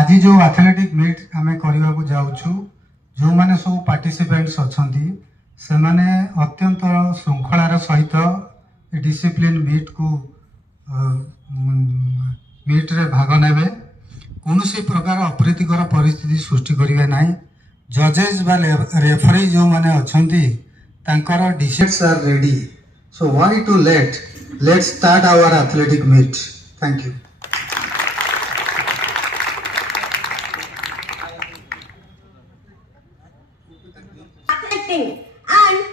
आज जो athletic meet आम करने को जाऊँ जो मैंने सब पार्टिसिपेंट्स अच्छा से माने अत्यंत श्रृंखलार सहित डिसिप्लिन मीट को मीट रे भाग नेबे कौन प्रकार अप्रीतिकर परिस्थिति सृष्टि करेंगे ना जजेस बा रेफरी जो मैंने अच्छा decisions are ready so why to let's start our athletic meet thank you Acting and